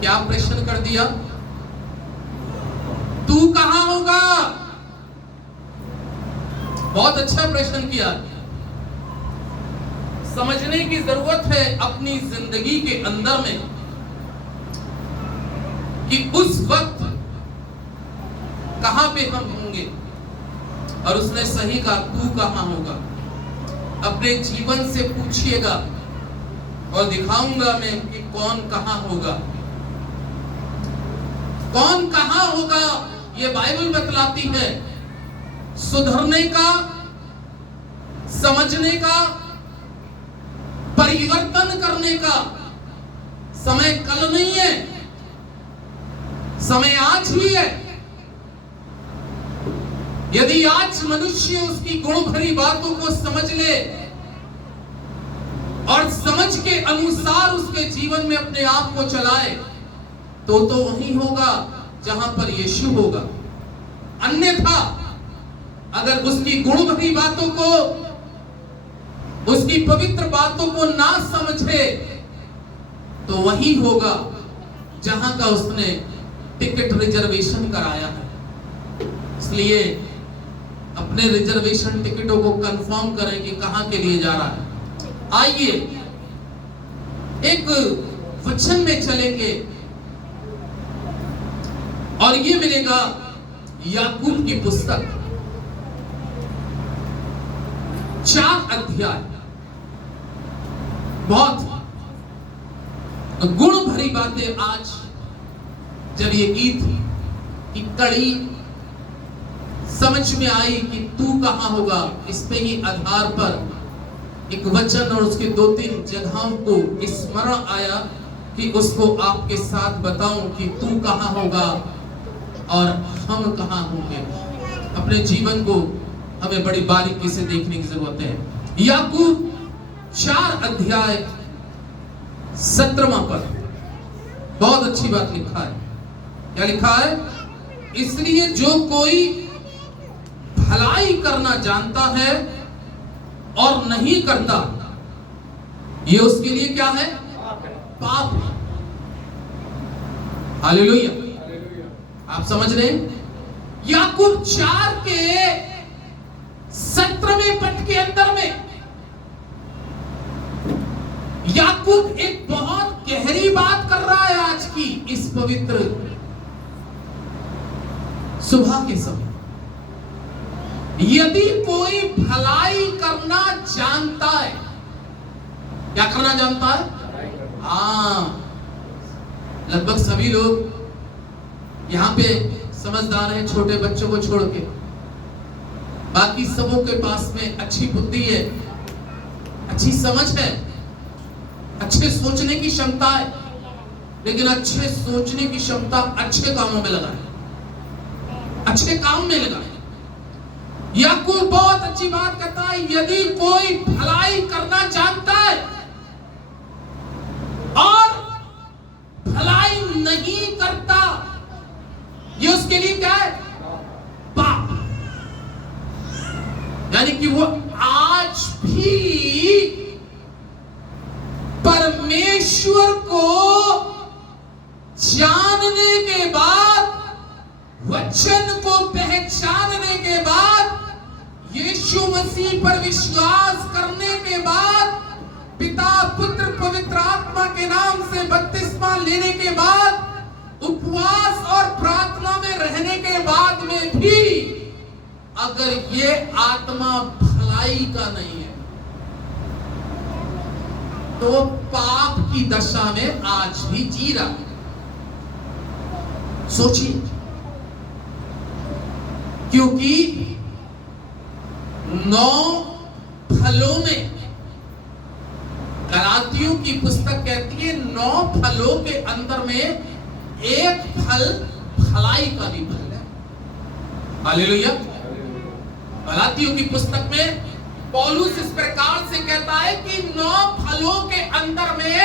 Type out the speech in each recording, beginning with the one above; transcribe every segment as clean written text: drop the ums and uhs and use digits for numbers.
क्या प्रश्न कर दिया? तू कहां होगा? बहुत अच्छा प्रश्न किया। समझने की जरूरत है अपनी जिंदगी के अंदर में कि उस वक्त कहां पे हम होंगे। और उसने सही कहा, तू कहां होगा। अपने जीवन से पूछिएगा और दिखाऊंगा मैं कि कौन कहां होगा। कौन कहां होगा ये बाइबल बतलाती है। सुधरने का, समझने का, परिवर्तन करने का समय कल नहीं है, समय आज ही है। यदि आज मनुष्य उसकी गुण भरी बातों को समझ ले और समझ के अनुसार उसके जीवन में अपने आप को चलाए तो वही होगा जहां पर यीशु होगा। अन्यथा अगर उसकी गुण भरी बातों को, उसकी पवित्र बातों को ना समझे तो वही होगा जहां का उसने टिकट रिजर्वेशन कराया है। इसलिए अपने रिजर्वेशन टिकटों को कंफर्म करें कि कहां के लिए जा रहा है। आइए एक वचन में चलेंगे और ये मिलेगा याकूब की पुस्तक 4 अध्याय। बहुत गुण भरी बातें आज जब ये ईद की कड़ी समझ में आई कि तू कहां होगा, इस पे ही आधार पर एक वचन और उसके 2-3 जगहों को स्मरण आया कि उसको आपके साथ बताऊं कि तू कहां होगा और हम कहां होंगे। अपने जीवन को हमें बड़ी बारीकी से देखने की जरूरत है। याकूब 4 अध्याय 17वां पद, बहुत अच्छी बात लिखा है। क्या लिखा है? इसलिए जो कोई भलाई करना जानता है और नहीं करता, ये उसके लिए क्या है? पाप है। हालेलुया। आप समझ रहे हैं? याकूब 4 के 17वें पद के अंदर में याकूब एक बहुत गहरी बात कर रहा है आज की इस पवित्र सुबह के समय। यदि कोई भलाई करना जानता है, क्या करना जानता है? हाँ, लगभग सभी लोग यहाँ पे समझदार हैं, छोटे बच्चों को छोड़ के। बाकी सबों के पास में अच्छी बुद्धि है, अच्छी समझ है, अच्छे सोचने की क्षमता है, लेकिन अच्छे सोचने की क्षमता अच्छे कामों में लगाए, अच्छे काम में लगाए। याकूब बहुत अच्छी बात कहता है, यदि कोई भलाई करना जानता है और भलाई नहीं करता, ये उसके लिए क्या है? पाप। यानी कि वो आज भी परमेश्वर को जानने के बाद, वचन को पहचानने के बाद, यीशु मसीह पर विश्वास करने के बाद, पिता पुत्र पवित्र आत्मा के नाम से बपतिस्मा लेने के बाद, उपवास और प्रार्थना में रहने के बाद में भी अगर ये आत्मा भलाई का नहीं है तो पाप की दशा में आज भी जी रहा है। सोचिए, क्योंकि 9 फलों में, गलातियों की पुस्तक कहती है 9 फलों के अंदर में एक फल भलाई का भी फल है। हालेलुया। गलातियों की पुस्तक में पौलुस इस प्रकार से कहता है कि 9 फलों के अंदर में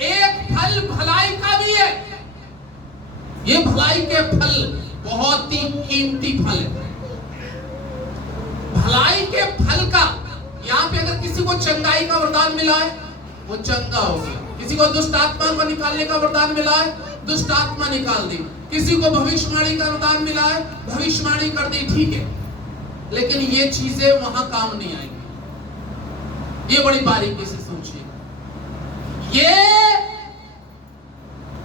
एक फल भलाई का भी है। ये भलाई के फल बहुत ही कीमती फल है। भलाई के फल का, यहाँ पे अगर किसी को चंगाई का वरदान मिला है वो चंगा हो गया, किसी को दुष्ट आत्मा को निकालने का वरदान मिला है दुष्ट आत्मा निकाल दी। किसी को भविष्यवाणी का वरदान मिला है, भविष्यवाणी कर दी, ठीक है, लेकिन ये चीजें वहां काम नहीं आएंगी। ये बड़ी बारीकी से सोचिए। ये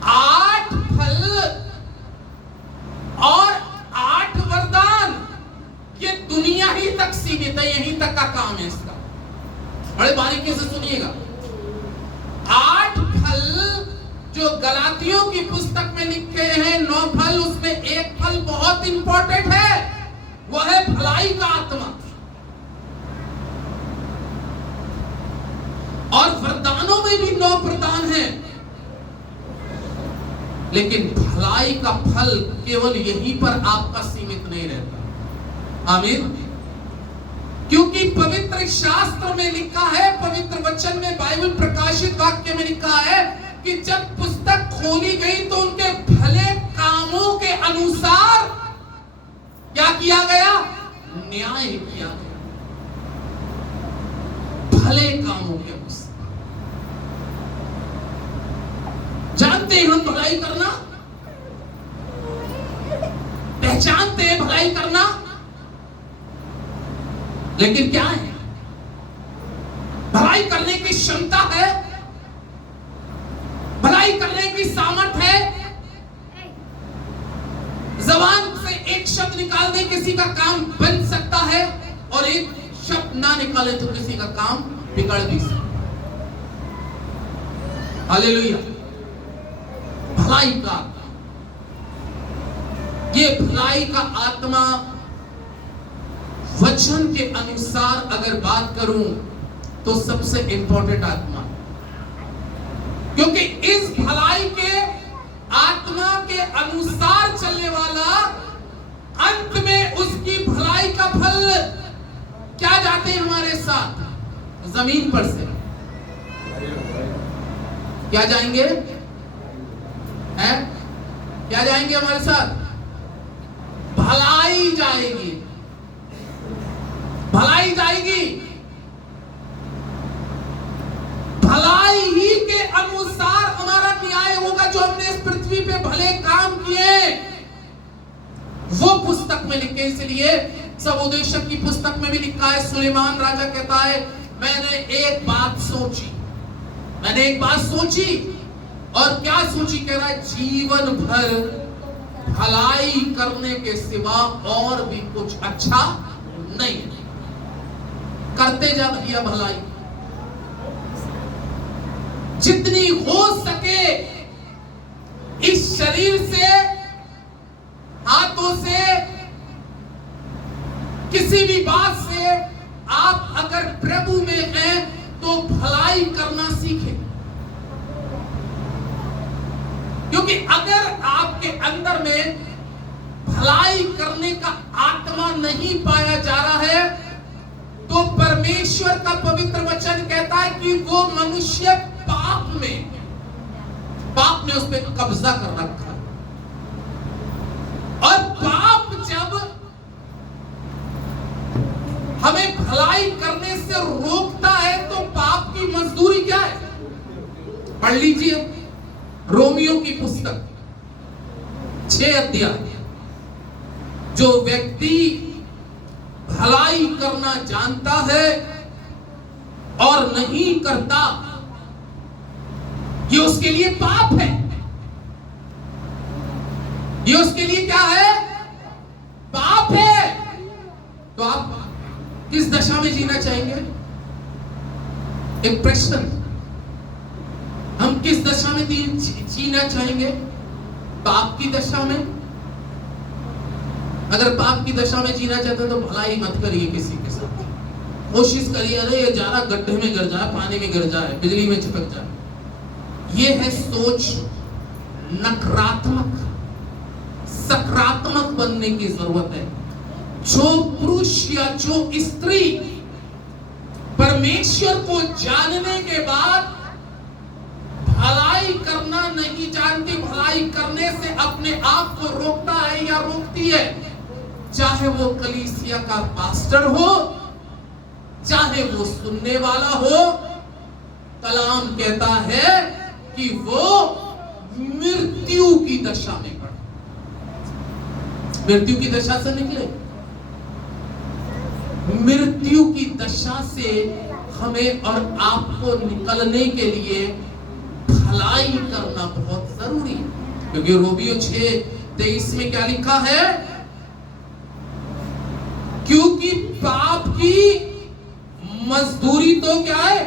8 फल और 8 वरदान, ये दुनिया ही तक सीमित है, यहीं तक का काम है इसका। बड़े बारीकी से सुनिएगा। 8 फल जो गलातियों की पुस्तक में लिखे हैं, 9 फल, उसमें एक फल बहुत इंपॉर्टेंट है, वह है भलाई का आत्मा। और वरदानों में भी 9 प्रदान हैं, लेकिन भलाई का फल केवल यहीं पर आपका सीमित नहीं रहता। आमीन। क्योंकि पवित्र शास्त्र में लिखा है, पवित्र वचन में, बाइबल प्रकाशित वाक्य में लिखा है कि जब पुस्तक खोली गई तो उनके भले कामों के अनुसार क्या किया गया? न्याय किया गया। भले कामों के अनुसार। जानते हैं हम भलाई करना, पहचानते हैं भलाई करना, लेकिन क्या है? भलाई करने की क्षमता है, भलाई करने की सामर्थ है। जबान से एक शब्द निकाल दे, किसी का काम बन सकता है, और एक शब्द ना निकाले तो किसी का काम बिगड़ भी सकता है। हालेलुया। भलाई का, ये भलाई का आत्मा वचन के अनुसार अगर बात करूं तो सबसे इंपॉर्टेंट आत्मा, क्योंकि इस भलाई के आत्मा के अनुसार चलने वाला अंत में उसकी भलाई का फल क्या जाते हैं हमारे साथ जमीन पर से? क्या जाएंगे? है? क्या जाएंगे हमारे साथ? भलाई जाएगी, भलाई जाएगी। भलाई ही के अनुसार हमारा न्याय होगा। जो हमने इस पृथ्वी पे भले काम किए वो पुस्तक में लिखे। इसलिए सबोदेशक की पुस्तक में भी लिखा है, सुलेमान राजा कहता है, मैंने एक बात सोची, मैंने एक बात सोची। और क्या सोची? कह रहा है, जीवन भर भलाई करने के सिवा और भी कुछ अच्छा नहीं। करते जा भैया भलाई, जितनी हो सके इस शरीर से, हाथों से, किसी भी बात से आप अगर प्रभु में हैं तो भलाई करना सीखें। क्योंकि अगर आपके अंदर में भलाई करने का आत्मा नहीं पाया जा रहा है तो परमेश्वर का पवित्र वचन कहता है कि वो मनुष्य पाप में उस पर कब्जा कर रखा है। और पाप जब हमें भलाई करने से रोकता है तो पाप की मजदूरी क्या है? पढ़ लीजिए रोमियो की पुस्तक 6 अध्याय। जो व्यक्ति भलाई करना जानता है और नहीं करता, ये उसके लिए पाप है। ये उसके लिए क्या है? पाप है। तो आप किस दशा में जीना चाहेंगे? एक प्रश्न, हम किस दशा में जीना चाहेंगे? पाप की दशा में? अगर पाप की दशा में जीना चाहते हैं तो भलाई मत करिए किसी के साथ। कोशिश करिए, अरे ये जा रहा गड्ढे में गिर जाए, पानी में गिर जाए, बिजली में चिपक जाए। ये है सोच नकारात्मक। सकारात्मक बनने की जरूरत है। जो पुरुष या जो स्त्री परमेश्वर को जानने के बाद भलाई करना नहीं जानती, भलाई करने से अपने आप को रोकता है या रोकती है, चाहे वो कलीसिया का पास्टर हो, चाहे वो सुनने वाला हो, कलाम कहता है कि वो मृत्यु दशा में पड़े, मृत्यु की दशा से निकले। मृत्यु की दशा से हमें और आपको निकलने के लिए भलाई करना बहुत जरूरी है, क्योंकि रोमियो 6:23 में क्या लिखा है? क्योंकि पाप की मजदूरी तो क्या है?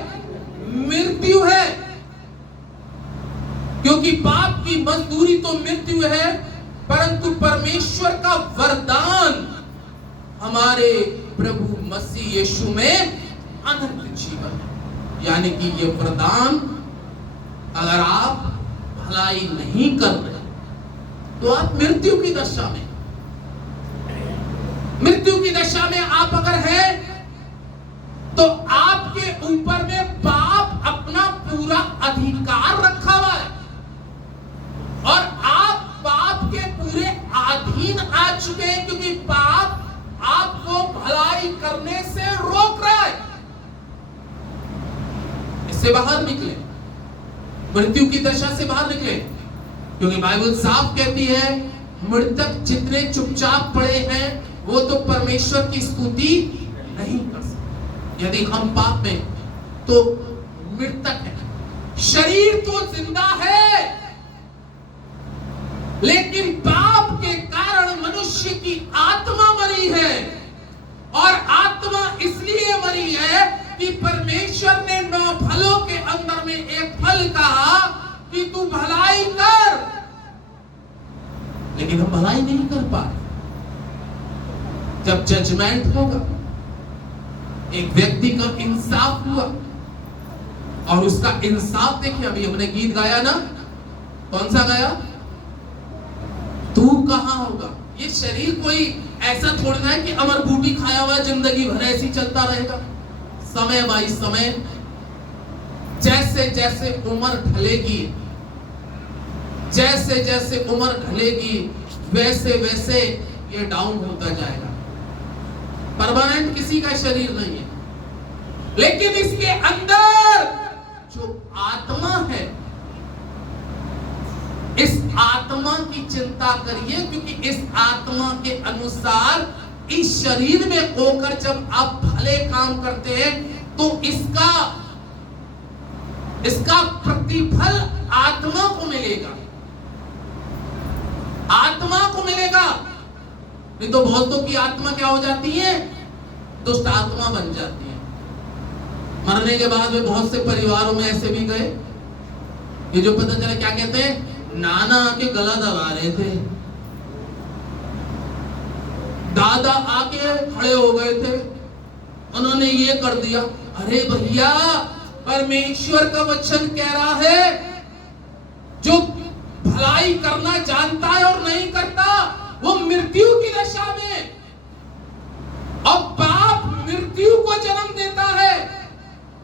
मृत्यु है। क्योंकि पाप की मजदूरी तो मृत्यु है, परंतु परमेश्वर का वरदान हमारे प्रभु मसीह यीशु में अनंत जीवन है। यानी कि ये वरदान, अगर आप भलाई नहीं कर रहे तो आप मृत्यु की दशा में, मृत्यु की दशा में आप अगर हैं तो आपके ऊपर में पाप अपना पूरा अधिकार रखा हुआ है और आप पाप के पूरे अधीन आ चुके हैं, क्योंकि पाप आपको भलाई करने से रोक रहा है। इससे बाहर निकले, मृत्यु की दशा से बाहर निकले, क्योंकि बाइबल साफ कहती है मृतक जितने चुपचाप पड़े हैं वो तो परमेश्वर की स्तुति नहीं कर सकते। यदि हम पाप में तो मृतक है, शरीर तो जिंदा है, लेकिन पाप के कारण मनुष्य की आत्मा मरी है। और आत्मा इसलिए मरी है कि परमेश्वर ने 9 फलों के अंदर में एक फल कहा कि तू भलाई कर, लेकिन हम भलाई नहीं कर पाए। जब जजमेंट होगा, एक व्यक्ति का इंसाफ हुआ और उसका इंसाफ देखिए, अभी हमने गीत गाया ना, कौन सा गाया? तू कहां होगा। ये शरीर कोई ऐसा थोड़ा है कि अमर बूटी खाया हुआ जिंदगी भर ऐसी चलता रहेगा। समय बाई समय, जैसे जैसे उम्र ढलेगी, जैसे जैसे उम्र ढलेगी, वैसे वैसे ये डाउन होता जाएगा। परमानेंट किसी का शरीर नहीं है, लेकिन इसके अंदर जो आत्मा है, इस आत्मा की चिंता करिए, क्योंकि इस आत्मा के अनुसार इस शरीर में होकर जब आप भले काम करते हैं तो इसका प्रतिफल आत्मा को मिलेगा, आत्मा को मिलेगा। नहीं तो बहुतों की आत्मा क्या हो जाती है? दुष्ट आत्मा बन जाती है। मरने के बाद में बहुत से परिवारों में ऐसे भी गए, ये जो पता चला क्या कहते हैं, नाना आके गला दबा रहे थे, दादा आके खड़े हो गए थे, उन्होंने ये कर दिया। अरे भैया, परमेश्वर का वचन कह रहा है जो भलाई करना जानता है और नहीं करता वो मृत्यु की दशा में, और पाप मृत्यु को जन्म देता है,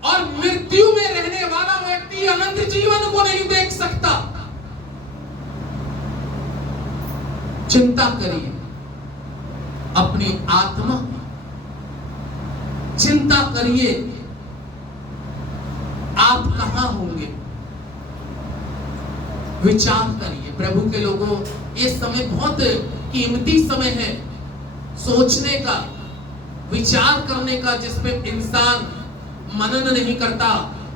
और मृत्यु में रहने वाला व्यक्ति अनंत जीवन को नहीं देख सकता। चिंता करिए अपनी आत्मा की, चिंता करिए आप कहां होंगे, विचार करिए। प्रभु के लोगों, ये समय बहुत कीमती समय है सोचने का, विचार करने का, जिसमें इंसान मनन नहीं करता।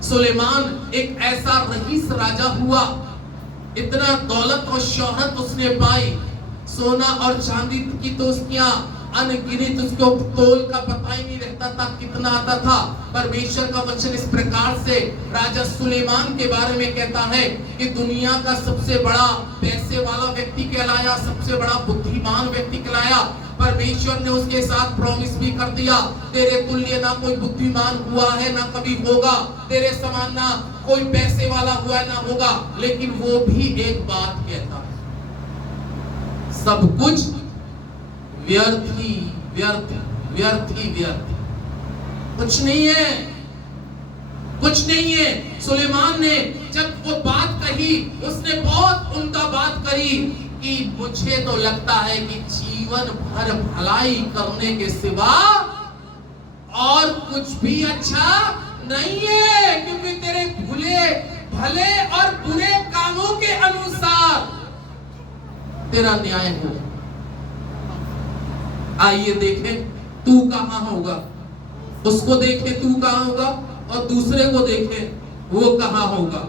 सुलेमान एक ऐसा रईस राजा हुआ, इतना दौलत और शोहरत उसने पाई, सोना और चांदी की तो उसकियां अनगिनत, उसको तोल का पता ही नहीं रहता था कितना आता था। परमेश्वर का वचन इस प्रकार से राजा सुलेमान के बारे में कहता है कि दुनिया का सबसे बड़ा पैसे वाला व्यक्ति कहलाया, सबसे बड़ा बुद्धिमान व्यक्ति कहलाया। परमेश्वर ने उसके साथ प्रॉमिस भी कर दिया, तेरे तुल्य ना कोई बुद्धिमान हुआ है ना कभी होगा, तेरे समान ना कोई पैसे वाला हुआ है ना होगा। लेकिन वो भी एक बात कहता है, सब कुछ व्यर्थ ही व्यर्थ, व्यर्थ ही व्यर्थ, कुछ नहीं है, कुछ नहीं है। सुलेमान ने जब वो बात कही, उसने बहुत उम्दा बात करी कि मुझे तो लगता है कि जीवन भर भलाई करने के सिवा और कुछ भी अच्छा नहीं है, क्योंकि तेरे भले और बुरे कामों के अनुसार तेरा न्याय हो। आइए देखें तू कहां होगा, उसको देखें तू कहां होगा, और दूसरे को देखें वो कहां होगा।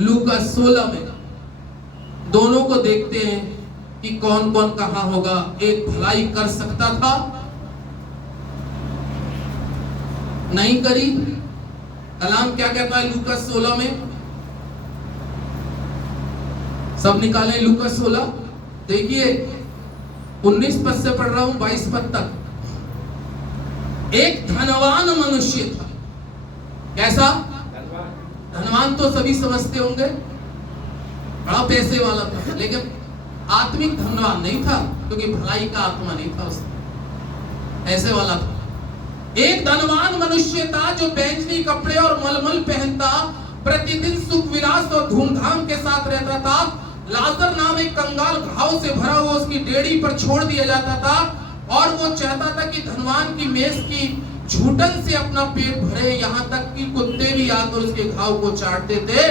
लूका 16 में दोनों को देखते हैं कि कौन कौन कहां होगा। एक भलाई कर सकता था, नहीं करी। कलाम क्या कहता है लूका 16 में? सब निकालें लूका 16। देखिए 19 पद से पढ़ रहा हूं 22 पद तक। एक धनवान मनुष्य था। कैसा? धनवान तो सभी समझते होंगे, बड़ा पैसे वाला था, लेकिन आत्मिक धनवान नहीं था, क्योंकि भलाई का आत्मा नहीं था उसमें, ऐसे वाला था। एक धनवान मनुष्य था जो बैंजनी कपड़े और मलमल पहनता, प्रतिदिन सुख विलास और धूमधाम के साथ रहता था। लाजर नाम एक कंगाल घाव से भरा हुआ उसकी डेड़ी पर छोड़ दिया जाता था, और वो चाहता था कि धनवान की मेज की झूठन से अपना पेट भरे, यहाँ तक कि कुत्ते भी आकर उसके घाव को चाटते थे।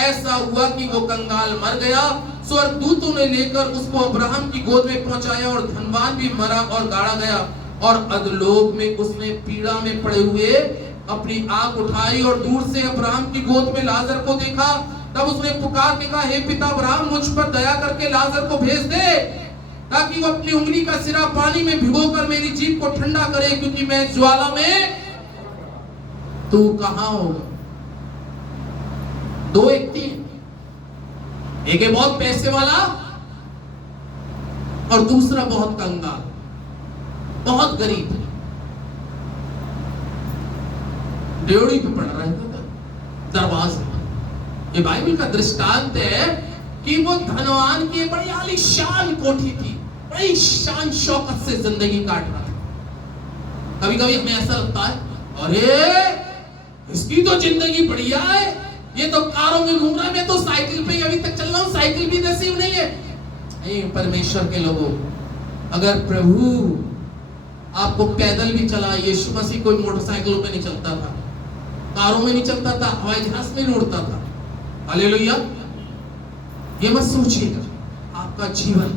ऐसा हुआ कि वो कंगाल मर गया। स्वर्गदूतों ने लेकर उसको अब्राहम की गोद में पहुंचाया, और धनवान भी मरा और गाड़ा गया। और अधलोक में उसने पीड़ा में पड़े हुए अपनी आंख उठाई और दूर से अब्राहम की गोद में लाजर को देखा। तब उसने पुकार के कहा, हे पिता अब्राहम, मुझ पर दया करके लाजर को भेज दे, ताकि वो अपनी उंगली का सिरा पानी में भिगोकर मेरी जीभ को ठंडा करे, क्योंकि मैं ज्वाला में। तू कहां होगा? दो व्यक्ति, एक है बहुत पैसे वाला और दूसरा बहुत कंगाल, बहुत गरीब, ड्योढ़ी पे पड़ रहा था दरवाजे। ये बाइबल का दृष्टांत है कि वो धनवान की बड़ी आलीशान कोठी थी, बड़ी शान शौकत से जिंदगी काट रहा था। कभी कभी हमें ऐसा लगता है, अरे इसकी तो जिंदगी बढ़िया है, ये तो कारों में घूम रहा है, मैं तो साइकिल पे अभी तक चल रहा हूं, साइकिल भी नसीब नहीं है। नहीं, परमेश्वर के लोगों, अगर प्रभु आपको पैदल भी चला, यीशु मसीह कोई मोटरसाइकिलों पे नहीं चलता था, कारों में नहीं चलता था, हवाई जहाज में नहीं उड़ता था। हालेलुया। ये मत सोचिएगा आपका जीवन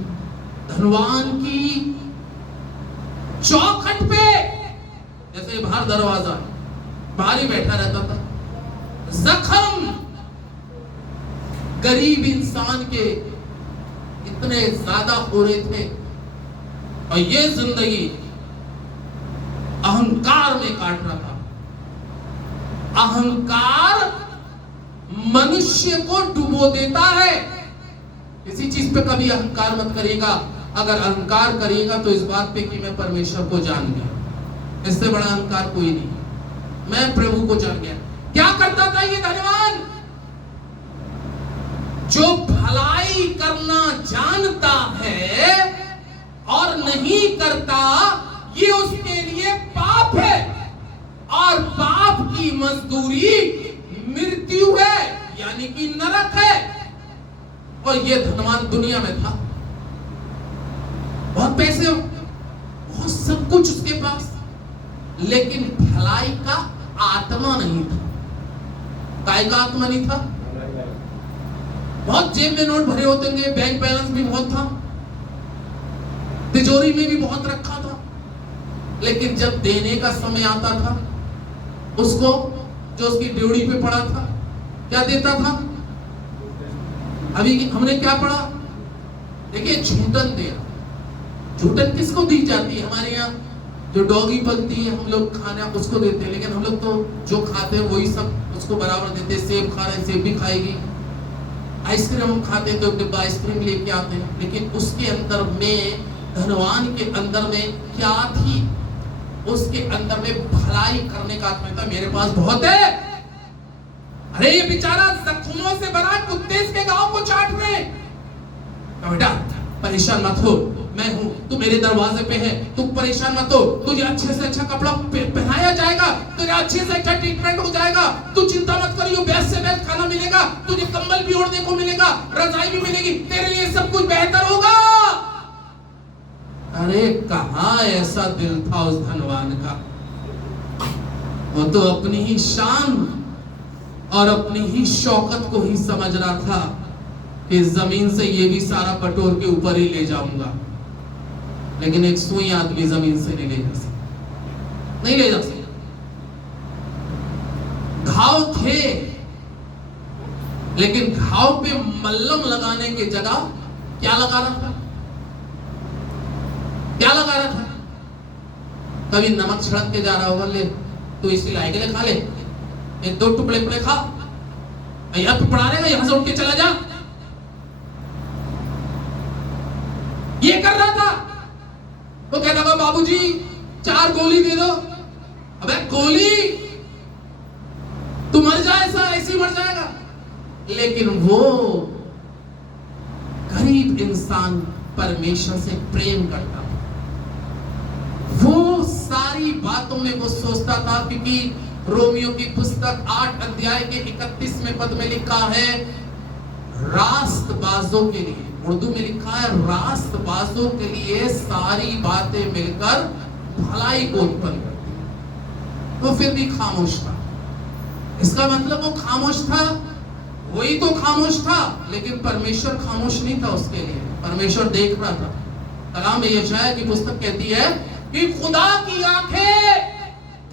धनवान की चौखट पे, जैसे बाहर दरवाजा बाहर ही बैठा रहता था, जख्म गरीब इंसान के इतने ज्यादा हो रहे थे, और ये जिंदगी अहंकार में काट रहा था। अहंकार मनुष्य को डुबो देता है। किसी चीज पे कभी अहंकार मत करिएगा। अगर अहंकार करिएगा तो इस बात पे कि मैं परमेश्वर को जान गया, इससे बड़ा अहंकार कोई नहीं, मैं प्रभु को जान गया। क्या करता था ये धनवान? जो भलाई करना जानता है और नहीं करता, ये उसके लिए पाप है, और पाप की मजदूरी मृत्यु है, यानी कि नरक है। और ये धनवान दुनिया में था, बहुत पैसे, बहुत सब कुछ उसके पास, लेकिन भलाई का आत्मा नहीं था। काय का आत्मा नहीं था? बहुत जेब में नोट भरे होते होंगे, बैंक बैलेंस भी बहुत था, तिजोरी में भी बहुत रखा था, लेकिन जब देने का समय आता था, उसको जो उसकी ड्योढ़ी पे पड़ा था क्या देता था? अभी हमने क्या पढ़ा? देखिए, झूठन दिया। झूठन किसको दी जाती है? हमारे यहाँ जो डॉगी पलती है, हम लोग खाना उसको देते हैं, लेकिन हम लोग तो जो खाते हैं वही सब उसको बराबर देते हैं। सेब खा रहे हैं, सेब भी खाएगी। आइसक्रीम हम खाते हैं तो एक डिब्बा आइसक्रीम लेके आते हैं, लेकिन उसके अंदर में, धनवान के अंदर में क्या थी? उसके अंदर में भलाई करने का आत्मा था। मेरे पास बहुत है, अरे ये बेचारा जख्मों से भरा, कुत्ते इसके गांव को चाट रहे। बेटा परेशान मत हो, मैं हूं, तू मेरे दरवाजे पे है, तू परेशान मत हो, तुझे अच्छे से अच्छा कपड़ा पहनाया जाएगा, तुझे अच्छे से अच्छा ट्रीटमेंट हो जाएगा, तू चिंता मत करियो, बेस्ट से बेस्ट खाना मिलेगा, तुझे कंबल भी ओढ़ने को मिलेगा, रजाई भी मिलेगी, तेरे लिए सब कुछ बेहतर होगा। अरे कहां ऐसा दिल था उस धनवान का? वो तो अपनी ही शान और अपनी ही शौकत को ही समझ रहा था। कि इस जमीन से ये भी सारा बटोर के ऊपर ही ले जाऊंगा, लेकिन एक सुई आदमी जमीन से नहीं ले जा सकता, नहीं ले जा सकता। घाव थे, लेकिन घाव पे मल्लम लगाने की जगह क्या लगा रहा था? क्या लगा रहा था? कभी नमक छिड़क के जा रहा होगा, ले तो इसी लायक ले, खा ले, एक दो टुकड़े टुकड़े खा, यहाँ पे पड़ा रहेगा, यहां से उठ के चला जा। ये कर रहा था। वो कहता था बाबूजी 4 गोली दे दो। अबे गोली, तू मर जाए, ऐसा ऐसे ही मर जाएगा। लेकिन वो गरीब इंसान परमेश्वर से प्रेम करता था। वो सारी बातों में वो सोचता था, क्योंकि रोमियो की पुस्तक 8 अध्याय के 31वें पद में लिखा है, रास्तबाजों के लिए, उर्दू में लिखा है, रास्तबाजों के लिए सारी बातें मिलकर भलाई को उत्पन्न करती है। तो फिर भी खामोश था। इसका मतलब वो खामोश था, वही तो खामोश था, लेकिन परमेश्वर खामोश नहीं था उसके लिए। परमेश्वर देख रहा था। कलाम में यशायाह की पुस्तक कहती है कि खुदा की आंखें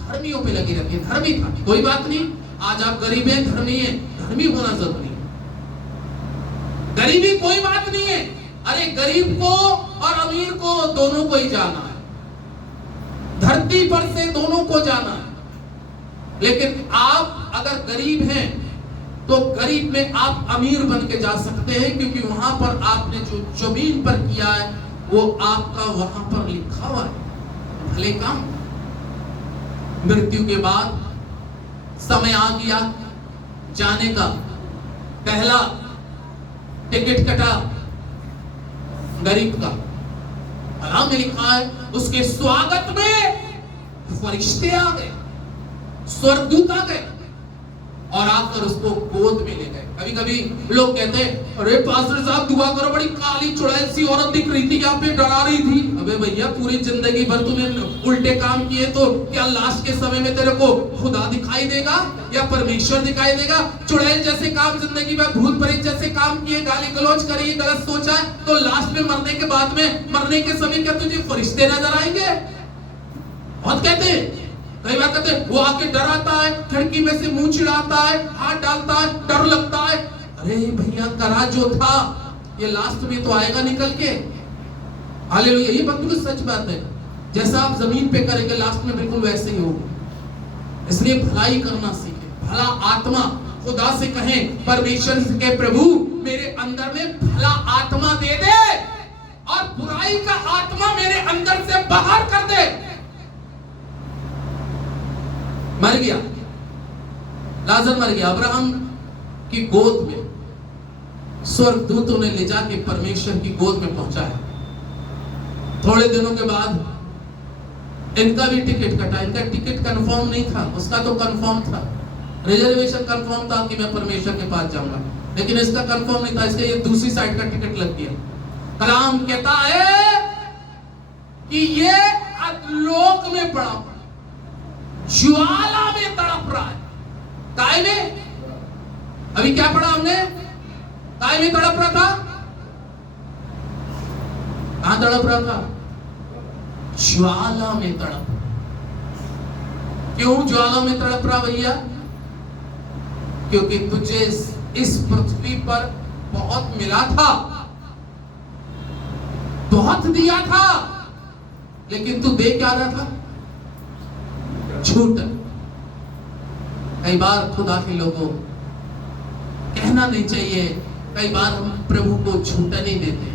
धर्मियों पे लगी रहती है। धर्मी था, कोई बात नहीं, आज आप गरीब हैं, धर्मी हैं, धर्मी होना जरूरी है। गरीबी कोई बात नहीं है, अरे गरीब को और अमीर को दोनों को ही जाना है, धरती पर से दोनों को जाना है। लेकिन आप अगर गरीब हैं तो गरीब में आप अमीर बन के जा सकते हैं, क्योंकि वहां पर आपने जो जमीन पर किया है वो आपका वहां पर लिखा हुआ है। भले काम, मृत्यु के बाद समय आ गया जाने का, पहला टिकट कटा गरीब का। कलाम में लिखा है उसके स्वागत में फरिश्ते आ गए, स्वर्गदूत आ गए और आकर उसको गोद में ले गए। कभी कभी लोग कहते हैं, अरे पास्टर साहब दुआ करो, बड़ी काली चुड़ैल सी औरत दिख रही थी, यहाँ पे डरा रही थी। अबे भैया, पूरी जिंदगी भर तूने उल्टे काम किए, तो क्या लास्ट के समय में तेरे को खुदा दिखाई देगा या परमेश्वर दिखाई देगा? चुड़ैल जैसे काम जिंदगी में, भूत प्रेत जैसे काम किए, गाली गलौज करी, गलत सोचा है, तो लास्ट में मरने के बाद में, मरने के समय क्या तुझे फरिश्ते नजर आएंगे? बहुत कहते हैं, कई बार कहते हैं, वो आके डराता है, खिड़की में से मुंह चिढ़ाता है, हाथ डालता है, डर लगता है। अरे भैया, करा जो था ये लास्ट में तो आएगा निकल के। हालेलुया, ये बिल्कुल सच बात है। जैसा आप जमीन पे करेंगे लास्ट में बिल्कुल वैसे ही होगा। इसलिए भलाई करना सीखें, भला आत्मा खुदा से कहें, परमेश्वर से कहे, प्रभु मेरे अंदर में भला आत्मा दे दे और बुराई का आत्मा मेरे अंदर से बाहर कर दे। मर गया लाजर, मर गया। अब्राहम की गोद में स्वर्गदूतों ने ले जाके परमेश्वर की गोद में पहुंचाया। थोड़े दिनों के बाद इनका भी टिकट कटा। इनका टिकट कंफर्म नहीं था, उसका तो कंफर्म था, रिजर्वेशन कंफर्म था कि मैं परमेश्वर के पास जाऊंगा, लेकिन इसका कंफर्म नहीं था, इसलिए ये दूसरी साइड का टिकट लग गया। कलाम कहता है कि ये अधोलोक में पड़ा, ज्वाला में तड़प रहा है। काय में? अभी क्या पढ़ा हमने? काय में तड़प रहा था? कहां तड़प रहा था? ज्वाला में तड़प। क्यों ज्वाला में तड़प रहा भैया? क्योंकि तुझे इस पृथ्वी पर बहुत मिला था, बहुत दिया था, लेकिन तू दे क्या रहा था? झूठ। कई बार खुदा के लोगों कहना नहीं चाहिए, कई बार हम प्रभु को झूठन नहीं देते,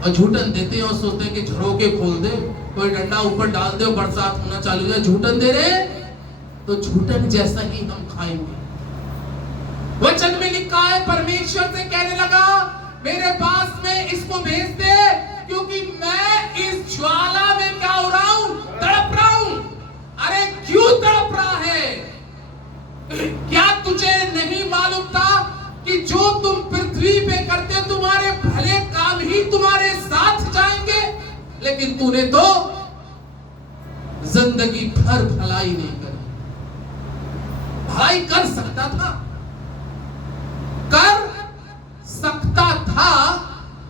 और झूठन देते हैं और सोचते हैं कि झरोके खोल दे, कोई डंडा ऊपर डाल दे और बरसात होना चालू हो जाए। झूठन दे रहे तो झूठन जैसा ही हम खाएंगे। वचन में लिखा है, परमेश्वर से कहने लगा, मेरे पास में इसको भेज दे, क्योंकि मैं इस ज्वाला में क्या हो रहा हूं? तड़प रहा हूं। अरे क्यों तड़प रहा है? क्या तुझे नहीं मालूम था कि जो तुम पृथ्वी पे करते तुम्हारे भले काम ही तुम्हारे साथ जाएंगे? लेकिन तूने तो जिंदगी भर भलाई नहीं करी। भलाई कर सकता था, कर सकता था,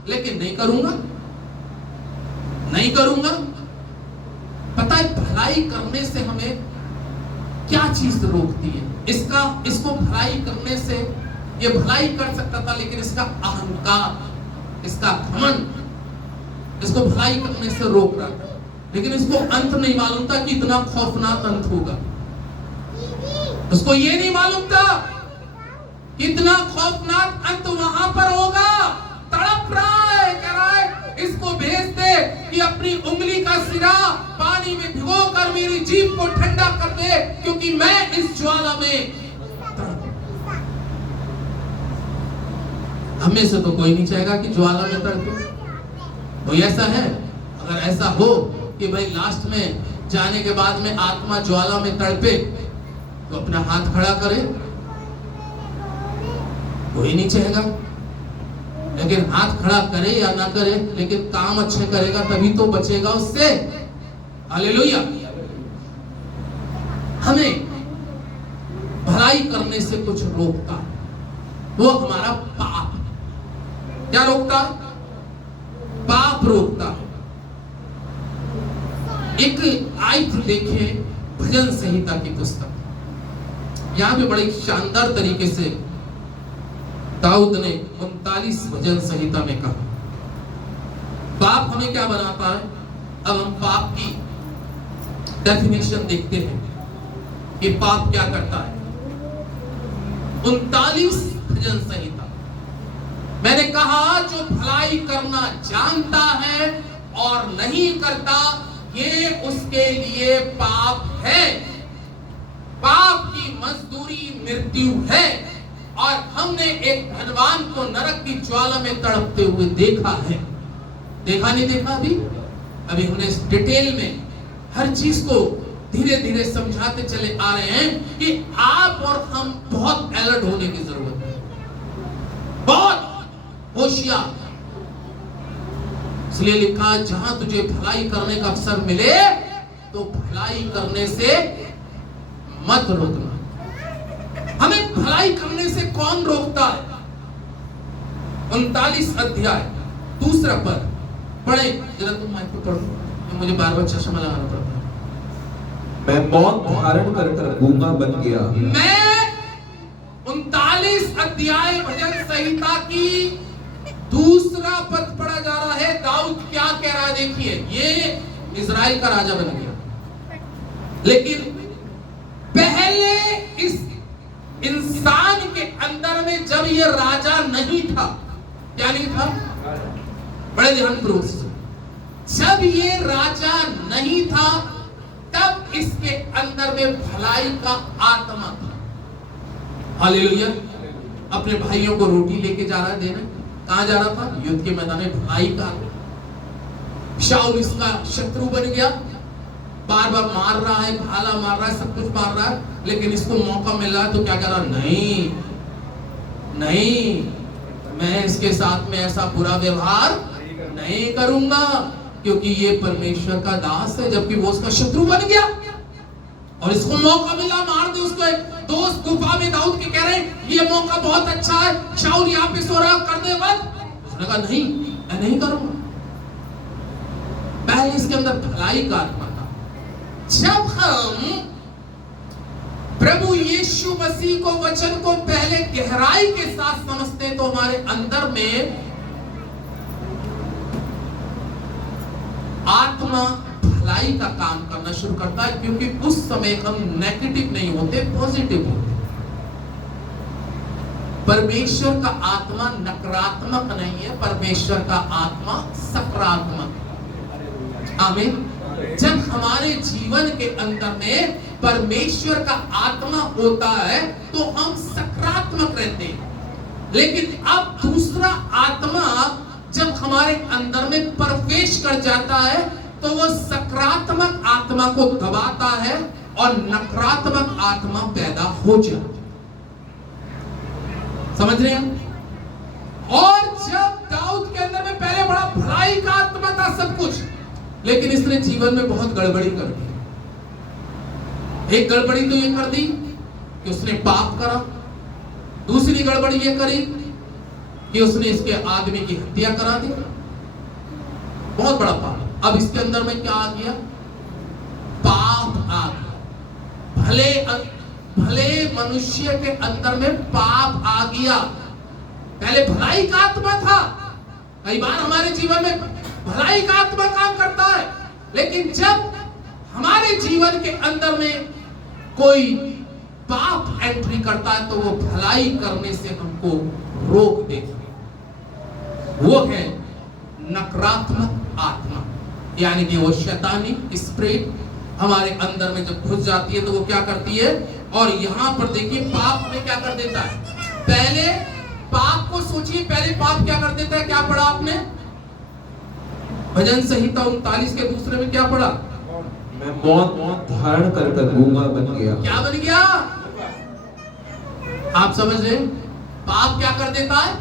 लेकिन नहीं करूंगा, नहीं करूंगा। पता है भलाई करने से हमें क्या चीज रोकती है? इसको भलाई करने से, ये भलाई कर सकता था लेकिन इसका अहंकार, इसका घमंड इसको भलाई करने से रोक रहा था। लेकिन इसको अंत नहीं मालूम था कि इतना खौफनाक अंत होगा। उसको ये नहीं मालूम था कि इतना खौफनाक अंत वहां पर होगा। तड़प रहा है, कह रहा है इसको भेज दे कि अपनी उंगली का सिरा पानी में भिगो कर मेरी जीभ को ठंडा कर दे, क्योंकि मैं इस ज्वाला में। हमें से तो कोई नहीं चाहेगा कि ज्वाला में तड़पे। कोई ऐसा है? अगर ऐसा हो कि भाई लास्ट में जाने के बाद में आत्मा ज्वाला में तड़पे, तो अपना हाथ खड़ा करे। कोई नहीं चाहेगा। लेकिन हाथ खड़ा करे या ना करे, लेकिन काम अच्छे करेगा तभी तो बचेगा उससे। हालेलुया। हमें भलाई करने से कुछ रोकता है, वो हमारा पाप। क्या रोकता? पाप रोकता है। एक आयत देखे भजन संहिता की पुस्तक, यहां पे बड़े शानदार तरीके से दाऊद ने 39 भजन संहिता में कहा। पाप हमें क्या बनाता है? अब हम पाप की डेफिनेशन देखते हैं कि पाप क्या करता है। 39 भजन संहिता, मैंने कहा जो भलाई करना जानता है और नहीं करता, ये उसके लिए पाप है। पाप की मजदूरी मृत्यु है। और हमने एक धनवान को नरक की ज्वाला में तड़पते हुए देखा है। देखा नहीं देखा? अभी हमने इस डिटेल में हर चीज को धीरे धीरे समझाते चले आ रहे हैं कि आप और हम बहुत अलर्ट होने की जरूरत है, बहुत होशियार। इसलिए लिखा, जहां तुझे भलाई करने का अवसर मिले तो भलाई करने से मत रोकना। हमें भलाई करने से कौन रोकता है? 39 अध्याय 2 पद पढ़े जरा। तुम माइक पे पढ़ो, मुझे बार बार चश्मा लगाना पड़ता है। मैं मौत धारण कर गूंगा बन गया। मैं 39 अध्याय भजन संहिता की 2 पद पढ़ा जा रहा है। दाऊद क्या कह रहा है? देखिए, ये इजराइल का राजा बन गया, लेकिन पहले इस इंसान के अंदर में जब ये राजा नहीं था, क्या नहीं था? बड़े ध्यानपूर्वक से, जब ये राजा नहीं था तब इसके अंदर में भलाई का आत्मा था। हालेलुया। अपने भाइयों को रोटी लेके जा रहा है देने। कहां जा रहा था? युद्ध के मैदान में। भलाई का। शाऊल इसका शत्रु बन गया, बार बार मार रहा है, भाला मार रहा है, सब कुछ मार रहा है, लेकिन इसको मौका मिल रहा है तो क्या कह रहा? नहीं नहीं, मैं इसके साथ में ऐसा बुरा व्यवहार नहीं करूंगा, क्योंकि ये परमेश्वर का दास है, जबकि वो उसका शत्रु बन गया और इसको मौका मिला मार दे। उसको दोस्त गुफा में दाऊद के कह रहे हैं ये मौका बहुत अच्छा है, शाऊल यहाँ पे सो रहा, कर दे मत। उसने कहा नहीं, मैं नहीं करूंगा। पहले इसके अंदर भलाई का आत्मा था। जब हम प्रभु यीशु मसीह को, वचन को पहले गहराई के साथ समझते हैं तो हमारे अंदर में आत्मा भलाई का काम करना शुरू करता है, क्योंकि उस समय हम नेगेटिव नहीं होते, पॉजिटिव होते। परमेश्वर का आत्मा नकारात्मक नहीं है, परमेश्वर का आत्मा सकारात्मक है। आमीन। जब हमारे जीवन के अंदर में परमेश्वर का आत्मा होता है तो हम सकारात्मक रहते हैं। लेकिन अब दूसरा आत्मा जब हमारे अंदर में प्रवेश कर जाता है तो वो सकारात्मक आत्मा को दबाता है और नकारात्मक आत्मा पैदा हो जाती है। समझ रहे हैं? और जब दाऊद के अंदर में पहले बड़ा भलाई का आत्मा था सब कुछ, लेकिन इसने जीवन में बहुत गड़बड़ी कर दी। एक गड़बड़ी तो ये कर दी कि उसने पाप करा, दूसरी गड़बड़ी ये करी कि उसने इसके आदमी की हत्या करा दी। बहुत बड़ा पाप। अब इसके अंदर में क्या आ गया? पाप आ गया। भले मनुष्य के अंदर में पाप आ गया। पहले भलाई का आत्मा था। कई बार हमारे जीवन में भलाई का आत्मा काम करता है, लेकिन जब हमारे जीवन के अंदर में कोई पाप एंट्री करता है तो वो भलाई करने से हमको रोक देता है। वो है नकारात्मक आत्मा, यानी कि वो शैतानी स्पिरिट हमारे अंदर में जब घुस जाती है तो वो क्या करती है। और यहां पर देखिए पाप में क्या कर देता है। पहले पाप को सोचिए, पहले पाप क्या कर देता है। क्या पढ़ा आपने? भजन संहिता 39 के दूसरे में क्या पढ़ा? मैं मौन धारण कर गूंगा बन गया। क्या बन गया? आप समझ रहे? पाप क्या कर देता है?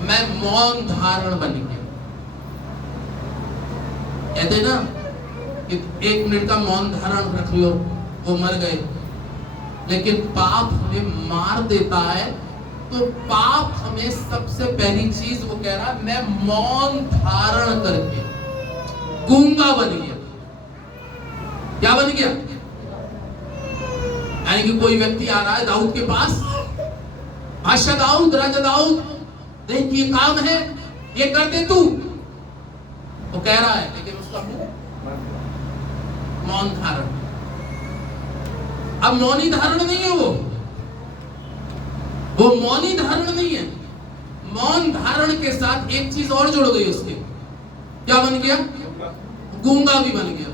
मैं मौन धारण बन गया। कहते ना कि 1 मिनट का मौन धारण रख लो, वो मर गए। लेकिन पाप हमें मार देता है। तो पाप हमें सबसे पहली चीज वो कह रहा है, मैं मौन धारण करके गूंगा बन गया। क्या बन गया? यानी कि कोई व्यक्ति आ रहा है दाऊद के पास, बादशाह दाऊद, राजा दाऊद, देख ये काम है, ये कर दे तू। वो कह रहा है, लेकिन उसका मुंह मौन धारण। अब मौनी धारण नहीं है वो मौनी धारण नहीं है। मौन धारण के साथ एक चीज और जुड़ गई उसके। क्या बन गया? गूंगा भी बन गया।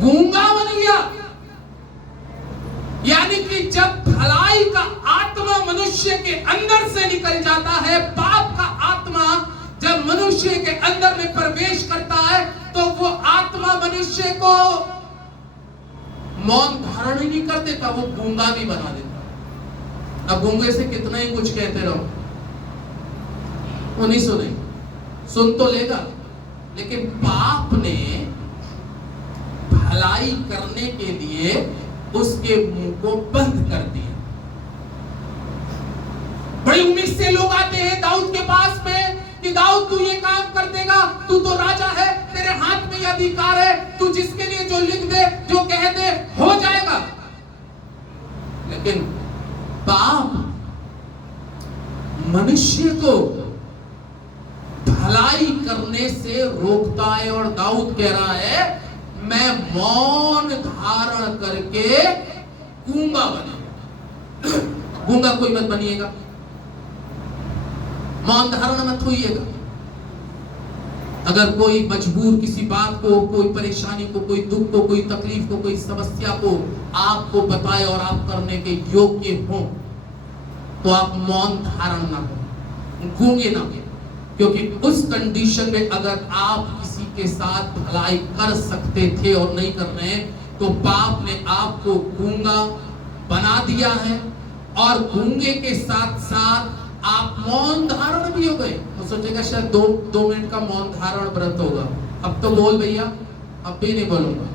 गूंगा बन गया, यानी कि जब भलाई का आत्मा मनुष्य के अंदर से निकल जाता है, पाप का आत्मा जब मनुष्य के अंदर में प्रवेश करता है, तो वो आत्मा मनुष्य को मौन धारण ही नहीं कर देता, वो गूंगा भी बना देता। अब गूंगे से कितना ही कुछ कहते रहो, वो नहीं सुने, सुन तो लेगा, लेकिन पाप ने भलाई करने के लिए उसके मुंह को बंद कर दिया। बड़ी उम्मीद से लोग आते हैं दाऊद के पास में कि दाऊद तू ये काम कर देगा, तू तो राजा है, तेरे हाथ में ये अधिकार है, तू जिसके लिए जो लिख दे, जो कह दे, हो जाएगा। लेकिन पाप मनुष्य को भलाई करने से रोकता है। और दाऊद कह रहा है, मैं मौन धारण करके गूंगा बनेगा। गूंगा कोई मत बनिएगा, मौन धारण मत होइएगा। अगर कोई मजबूर किसी बात को, कोई परेशानी को, कोई दुख को, कोई तकलीफ को, कोई समस्या को आपको बताए और आप करने के योग्य हो, तो आप मौन धारण ना करें, गूंगे ना करें। क्योंकि उस कंडीशन में अगर आप किसी के साथ भलाई कर सकते थे और नहीं कर रहे हैं, तो पाप ने आपको गूंगा बना दिया है। और गूंगे के साथ साथ आप मौन धारण भी हो गए। तो सोचेगा शायद दो मिनट का मौन धारण व्रत होगा, अब तो बोल भैया, अब भी नहीं बोलूंगा,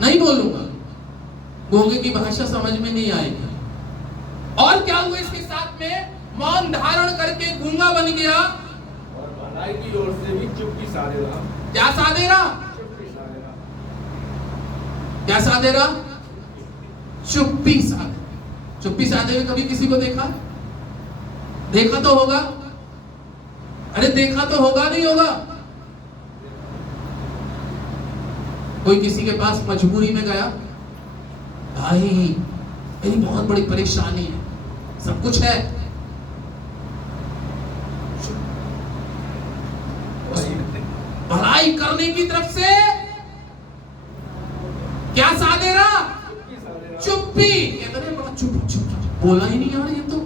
नहीं बोलूंगा, गूंगे की भाषा समझ में नहीं आएगी। और क्या हुआ इसके साथ में? मौन धारण करके गूंगा बन गया और भलाई की ओर से भी चुप्पी साधे रहा। क्या साधे रहा? क्या साधे रहा? चुप्पी साधे। चुप्पी साधे हुए कभी किसी को देखा? देखा तो होगा, अरे देखा तो होगा, नहीं होगा? कोई किसी के पास मजबूरी में गया, भाई मेरी बहुत बड़ी परेशानी है, सब कुछ है, भलाई करने की तरफ से क्या साधे रहा? चुप्पी। बड़ा चुप, बोला ही नहीं यार, ये तो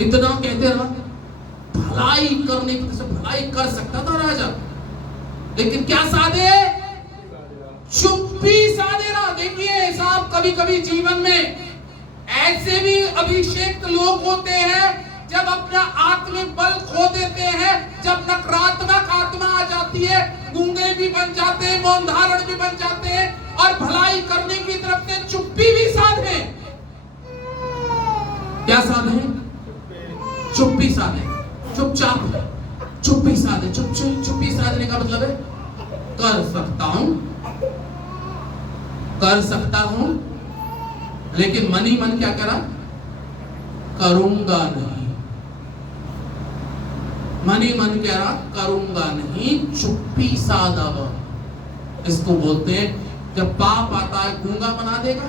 इतना कहते रहा। भलाई करने की तरफ से भलाई कर सकता था राजा, लेकिन क्या साधे? चुप्पी साधे रहा। देखिए साहब, कभी कभी जीवन में ऐसे भी अभिषेक लोग होते हैं जब अपना आत्मिक बल खो देते हैं, जब नकारात्मक आत्मा आ जाती है, गूंगे भी बन जाते हैं, मौन धारण भी बन जाते हैं, और भलाई करने की तरफ से चुप्पी भी साधे। चुप्पी साधे, चुपचाप चुप्पी साधे। चुप्पी साधने का मतलब है कर सकता हूं, लेकिन मन ही मन क्या करा, करूंगा नहीं। मन ही मन कह रहा करूंगा नहीं, चुप्पी साधा। इसको बोलते हैं जब पाप आता है गूंगा बना देगा,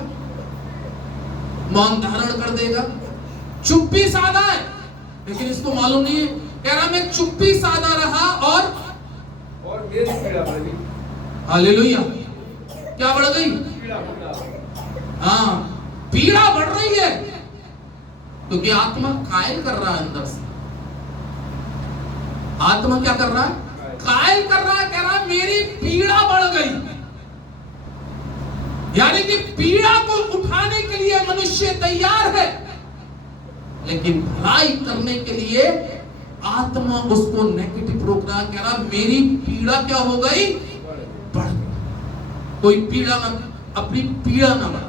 मौन धारण कर देगा, चुप्पी साधा है। लेकिन इसको मालूम नहीं है, कह रहा मैं चुप्पी साधा रहा और मेरी पीड़ा बढ़ गई। हालेलुया। क्या बढ़ गई? पीड़ा। हाँ, पीड़ा बढ़ रही है क्योंकि आत्मा कायल कर रहा है अंदर से। आत्मा क्या कर रहा है? कायल कर रहा है। कह रहा है मेरी पीड़ा बढ़ गई। यानी कि पीड़ा को उठाने के लिए मनुष्य तैयार है, लेकिन भलाई करने के लिए आत्मा उसको नेगेटिव रोक रहा। कह रहा मेरी पीड़ा क्या हो गई? बढ़ गई। कोई पीड़ा ना, अपनी पीड़ा ना बढ़ा,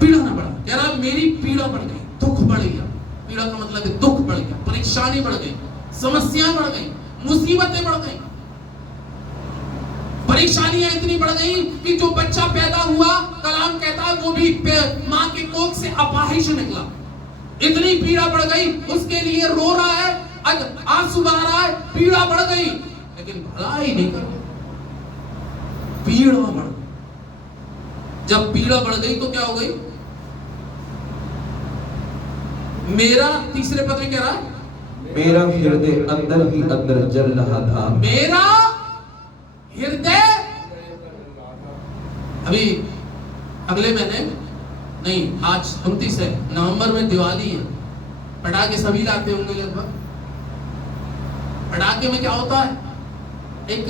पीड़ा ना बढ़ा। कह रहा मेरी पीड़ा बढ़ गई, दुख बढ़ गया। पीड़ा का मतलब है दुख बढ़ गया, परेशानी बढ़ गई, समस्या बढ़ गई, मुसीबतें बढ़ गई, परेशानियां इतनी बढ़ गई कि जो बच्चा पैदा हुआ, कलाम कहता है वो भी मां के कोख से अपाहिज निकला। इतनी पीड़ा बढ़ गई, उसके लिए रो रहा है, आंसू बहा रहा है, पीड़ा बढ़ गई, लेकिन भलाई नहीं कर। पीड़ा बढ़ गई। जब पीड़ा बढ़ गई तो क्या हो गई? मेरा तीसरे पद में कह रहा है मेरा हृदय अंदर ही अंदर जल रहा था। मेरा हृदय, अभी अगले महीने नहीं, आज 29 है, नवंबर में दिवाली है, पटाखे सभी लाते होंगे लगभग। पटाखे में क्या होता है? एक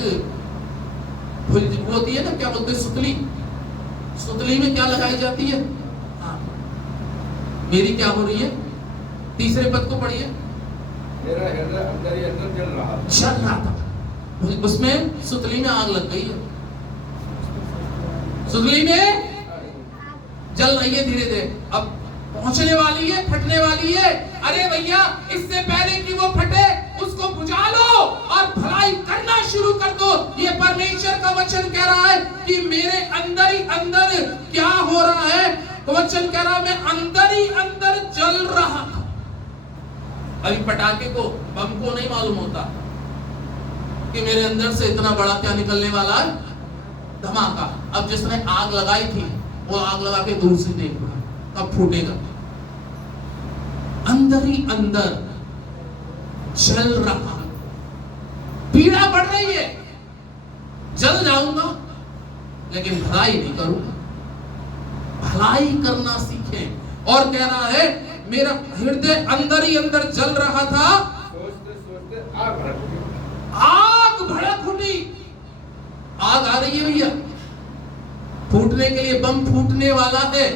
वो होती है ना, क्या बोलते हैं, सुतली। सुतली में क्या लगाई जाती है? हाँ, मेरी क्या हो रही है? तीसरे पद को पढ़िए। मेरा हृदय अंदर ही अंदर जल रहा था। उसमें सुतली में आग लग गई है, सुतली में जल रही है धीरे धीरे, अब पहुंचने वाली है, फटने वाली है। अरे भैया, इससे पहले कि वो फटे उसको बुझा लो और भलाई करना शुरू कर दो। ये परमेश्वर का वचन कह रहा है कि मेरे अंदर ही अंदर क्या हो रहा है? वचन कह रहा है मैं अंदर ही अंदर जल रहा था। अभी पटाखे को, बम को नहीं मालूम होता कि मेरे अंदर से इतना बड़ा क्या निकलने वाला है, धमाका। अब जिसने आग लगाई थी वो आग लगा के दूर से देख रहा, कब फूटेगा। अंदर ही अंदर जल रहा, पीड़ा बढ़ रही है, जल जाऊंगा लेकिन भलाई नहीं करूंगा। भलाई करना सीखें। और कह रहा है मेरा हृदय अंदर ही अंदर जल रहा था। सोचते सोचते आग भड़क उठी। आग भड़क उठी। आग आ रही है भैया, फूटने के लिए बम फूटने वाला है।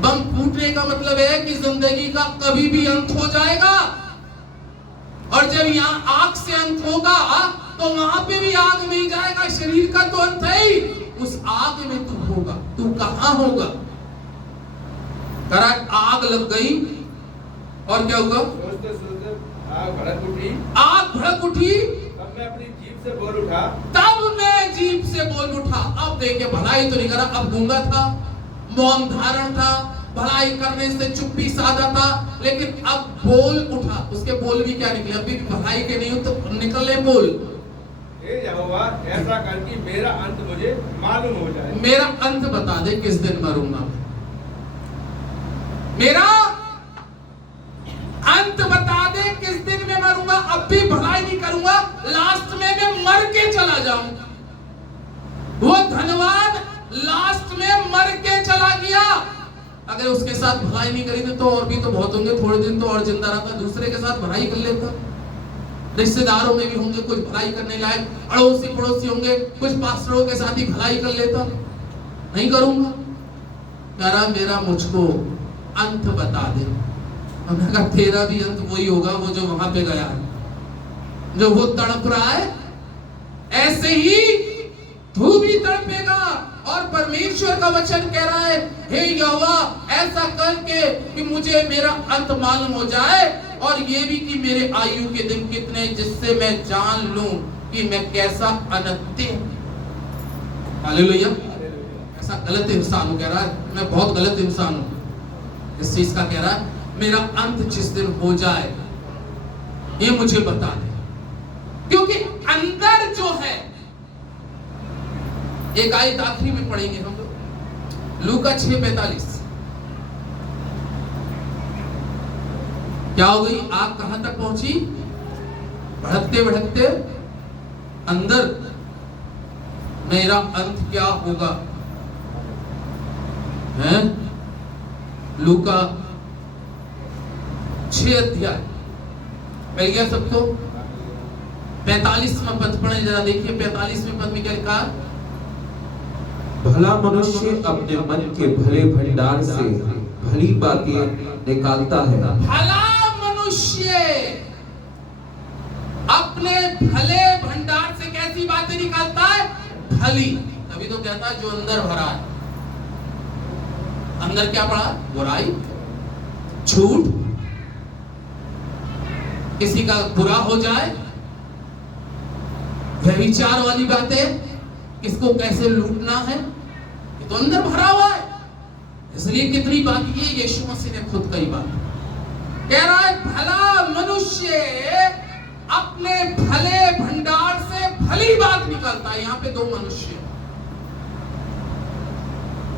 बम फूटने का मतलब है कि जिंदगी का कभी भी अंत हो जाएगा। और जब यहाँ आग से अंत होगा तो वहां पे भी आग में ही जाएगा। शरीर का तो अंत है ही, उस आग में तू होगा। तू कहां होगा? आग लग गई और क्या हुआ? सोचते सोचते आग भड़क उठी। आग भड़क उठी। तब मैं अपनी जीभ से बोल उठा। तब मैं जीभ से बोल उठा। अब देखिए, भलाई तो नहीं करा, अब गूंगा था, मौन धारण था, भलाई करने से चुप्पी साधा था, लेकिन अब बोल उठा। उसके बोल भी क्या निकले? अभी भी भलाई के नहीं हो तो निकले बोल। हे यहोवा, ऐसा कर कि मेरा अंत मुझे मालूम हो जाए। मेरा अंत बता दे, किस दिन मरूंगा। मेरा अंत बता दे, किस दिन में मरूंगा। अब भी भलाई नहीं करूंगा, लास्ट में मैं मर के चला जाऊंगा। वो धनवान लास्ट में मर के चला गया। अगर उसके साथ भलाई नहीं करी तो और भी तो बहुत होंगे, थोड़े दिन तो और जिंदा रहता, दूसरे के साथ भलाई कर लेता। रिश्तेदारों में भी होंगे कुछ भलाई करने लायक, अड़ोसी पड़ोसी होंगे, कुछ पास्टरों के साथ ही भलाई कर लेता। नहीं करूंगा। कह रहा मेरा मुझको अंत बता दे। हमने कहा तेरा भी अंत वही होगा, वो जो वहां पे गया है, जो वो तड़प रहा है, ऐसे ही तू भी तड़पेगा और परमेश्वर का वचन कह रहा है, हे यहोवा ऐसा करके कि मुझे मेरा अंत मालूम हो जाए, और ये भी कि मेरे आयु के दिन कितने, जिससे मैं जान लूं कि मैं कैसा अनत्य हूं। हालेलुया। ऐसा गलत इंसान हूं, कह रहा है मैं बहुत गलत इंसान हूं। इस चीज का कह रहा है मेरा अंत जिस दिन हो जाए ये मुझे बता दे, क्योंकि अंदर जो है, एक आयत आखिरी में पढ़ेंगे हम लोग, लूका 6:45। क्या हो गई? आग कहां तक पहुंची? भड़कते भड़कते अंदर मेरा अंत क्या होगा है? लूका 6 अध्याय मिल गया सबको? 45वां पद पढ़े जरा, देखिए 45वें पद में क्या लिखा? भला मनुष्य अपने मन के भले भंडार से भली बातें निकालता है। भला मनुष्य अपने भले भंडार से कैसी बातें निकालता है? भली। तभी तो कहता है जो अंदर भरा है। अंदर क्या पड़ा? बुराई, झूठ, किसी का बुरा हो जाए, व्यभिचार वाली बातें, किसको कैसे लूटना है, ये तो अंदर भरा हुआ है। इसलिए कितनी बात ये यीशु मसीह ने खुद कही बात कह रहा है, भला मनुष्य अपने भले भंडार से भली बात निकालता है। यहाँ पे दो मनुष्य,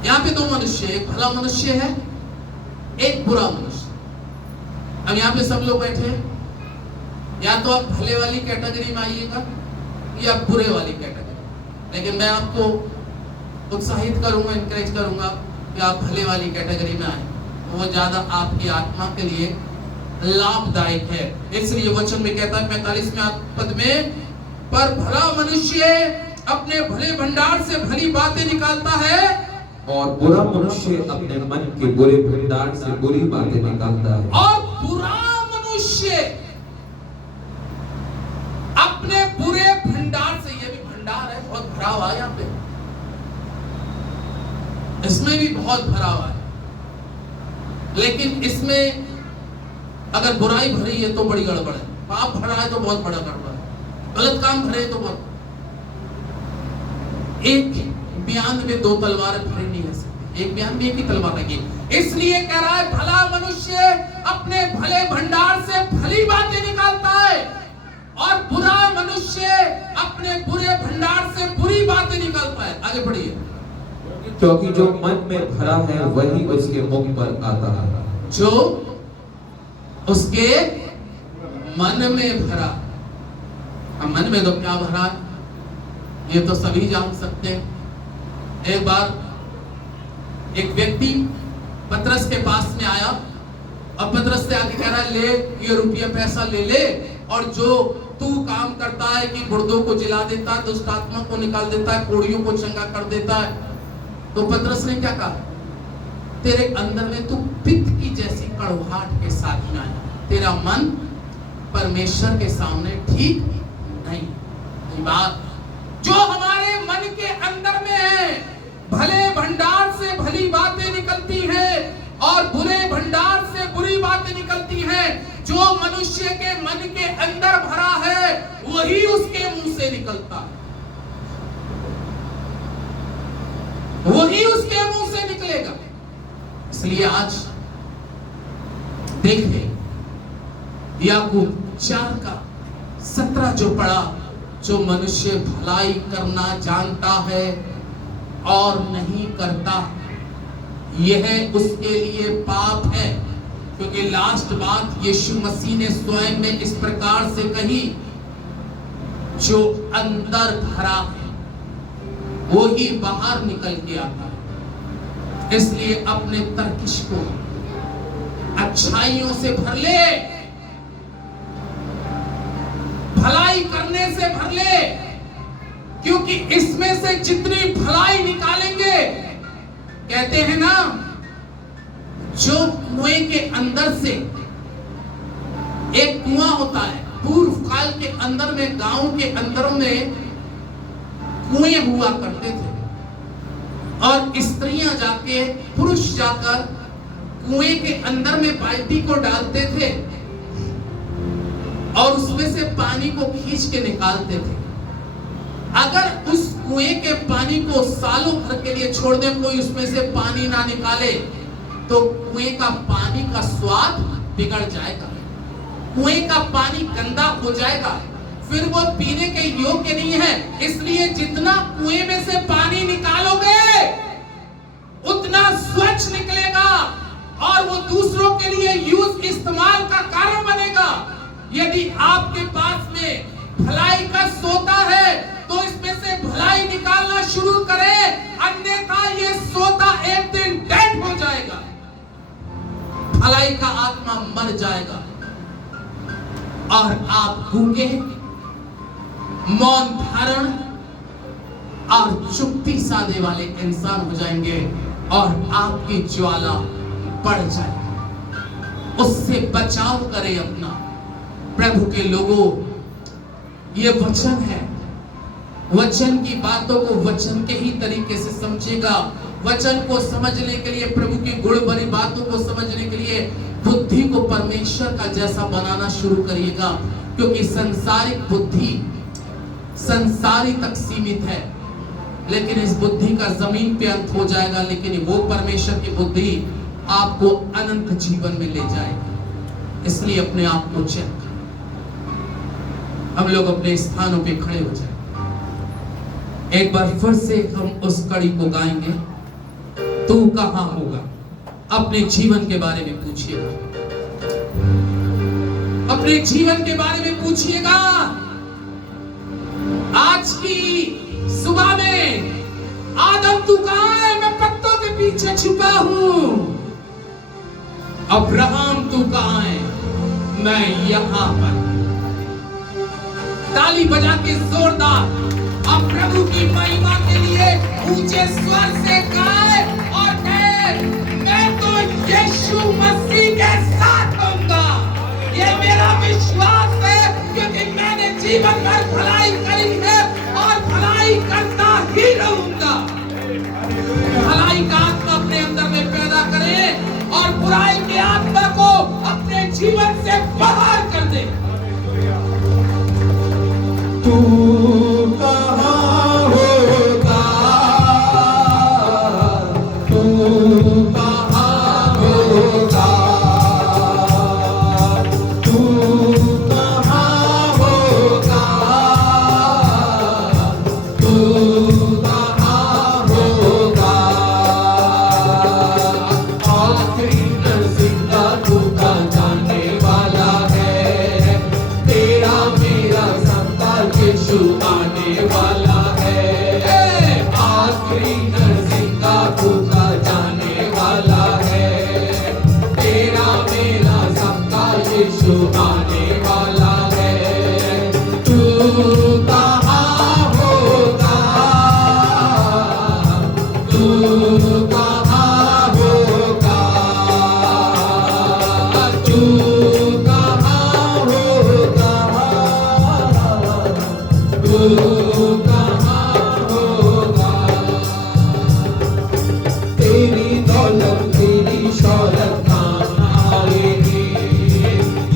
यहाँ पे दो मनुष्य, एक भला मनुष्य है, एक बुरा मनुष्य। अब यहाँ पे सब लोग बैठे हैं, या तो आप भले वाली कैटेगरी में आइएगा या बुरे वाली कैटेगरी, लेकिन मैं आपको उत्साहित करूंगा, इनकरेज करूंगा कि आप भले वाली कैटेगरी में आए, वो ज्यादा आपकी आत्मा के लिए लाभदायक है। इसलिए वचन में कहता है 45वें पद में, पर भला मनुष्य अपने भले भंडार से भली बातें निकालता है, और बुरा मनुष्य अपने मन के बुरे भंडार से बुरी बातें निकालता है। और बुरा मनुष्य अपने बुरे भंडार से, ये भी भंडार है, बहुत भरा हुआ है यहाँ पे, इसमें भी बहुत भरा हुआ है, लेकिन इसमें अगर बुराई भरी है तो बड़ी गड़बड़ है, पाप भरा है तो बहुत बड़ा गड़बड़ है, गलत काम भरे तो बहुत। एक बयान में दो तलवारें भरी नहीं है सकती, एक बयान में एक ही तलवार लगी। इसलिए कह रहा है भला मनुष्य अपने भले भंडार से भली बातें निकालता है, और बुरा मनुष्य अपने बुरे भंडार से बुरी बातें निकालता है। आगे बढ़िए। क्योंकि जो मन में भरा है वही उसके मुख पर आता है। जो उसके मन में भरा, अब मन में तो क्या भरा है ये तो सभी जान सकते हैं। एक बार एक व्यक्ति पतरस के पास में आया, और पतरस से आके कह रहा है, ले ये रुपया पैसा ले ले, और जो तू काम करता है कि मुर्दों को जिला देता है, दुष्ट आत्मा को निकाल देता है, कोढ़ियों को चंगा कर देता है। तो पतरस ने क्या कहा, तेरे अंदर में तू पित्त की जैसी कड़वाहट के साथ में आया, तेरा मन परमेश्वर के सामने ठीक नहीं। बात जो हमारे मन के अंदर में है, भले भंडार से भली बातें निकलती हैं और बुरे भंडार से बुरी बातें निकलती हैं। जो मनुष्य के मन के अंदर भरा है वही उसके मुंह से निकलता है, वही उसके मुंह से निकलेगा। इसलिए आज देखें याकूब 4:17 जो पढ़ा, जो मनुष्य भलाई करना जानता है और नहीं करता, यह उसके लिए पाप है। क्योंकि लास्ट बात यीशु मसीह ने स्वयं में इस प्रकार से कही, जो अंदर भरा है वो ही बाहर निकल के आता है। इसलिए अपने तर्किश को अच्छाइयों से भर ले, भलाई करने से भर ले, क्योंकि इसमें से जितनी भलाई निकालेंगे, कहते हैं ना, जो कुएं के अंदर से, एक कुआं होता है, पूर्व काल के अंदर में गांव के अंदरों में कुएं हुआ करते थे, और स्त्रियां जाके, पुरुष जाकर कुएं के अंदर में बाल्टी को डालते थे और उसमें से पानी को खींच के निकालते थे। अगर उस कुएं के पानी को सालों भर के लिए छोड़ दे, कोई उसमें से पानी ना निकाले, तो कुएं का पानी का स्वाद बिगड़ जाएगा, कुएं का पानी गंदा हो जाएगा, फिर वो पीने के योग्य नहीं है। इसलिए जितना कुएं में से पानी निकालोगे उतना स्वच्छ निकलेगा और वो दूसरों के लिए यूज, इस्तेमाल का कारण बनेगा। यदि आपके पास में भलाई का सोता है तो इसमें से भलाई निकालना शुरू करें, अन्यथा ये सोता एक दिन डेड हो जाएगा, भलाई का आत्मा मर जाएगा और आप भूखे, मौन धारण और चुप्पी साधे वाले इंसान हो जाएंगे और आपकी ज्वाला बढ़ जाएगी। उससे बचाव करें अपना। प्रभु के लोगों, ये वचन है, वचन की बातों को वचन के ही तरीके से समझेगा। वचन को समझने के लिए, प्रभु की गुण भरी बातों को समझने के लिए बुद्धि को परमेश्वर का जैसा बनाना शुरू करिएगा, क्योंकि संसारिक बुद्धि संसारी तक सीमित है, लेकिन इस बुद्धि का जमीन पे अंत हो जाएगा, लेकिन वो परमेश्वर की बुद्धि आपको अनंत जीवन में ले जाएगी। इसलिए अपने आप को चेक करें। हम लोग अपने स्थानों पे खड़े हो जाए, एक बार फिर से हम उस कड़ी को गाएंगे, तू कहां होगा। अपने जीवन के बारे में पूछिएगा, अपने जीवन के बारे में पूछिएगा। आज की सुबह में, आदम तू कहां है? मैं पत्तों के पीछे छुपा हूं। अब्राहम तू कहां है? मैं यहां पर। ताली बजा के जोरदार अब प्रभु की महिमा के लिए ऊंचे स्वर से गाए और कहे, मैं तो यीशु मसीह के साथ होऊंगा। ये मेरा विश्वास है, क्योंकि मैंने जीवन भर भलाई करी है और भलाई करता ही रहूंगा। भलाई का आत्मा अपने अंदर में पैदा करें और बुराई के आत्मा को अपने जीवन से बाहर कर दे। तू कहां होगा, तू कहां होगा, तू कहां होगा, तू कहां होगा। आखिरी नरसिंगा तू का जाने वाला है, तेरा मेरा यीशु आने वाला है। आखिरी नरसिंगा फूका जाने वाला है, तेरा मेरा सबका यीशु आने वाला है। तू कहां होगा, तू कहां होगा, तू कहां होगा, तू कहां होगा। तेरी दौलत तेरी शौहरत काम आएगी,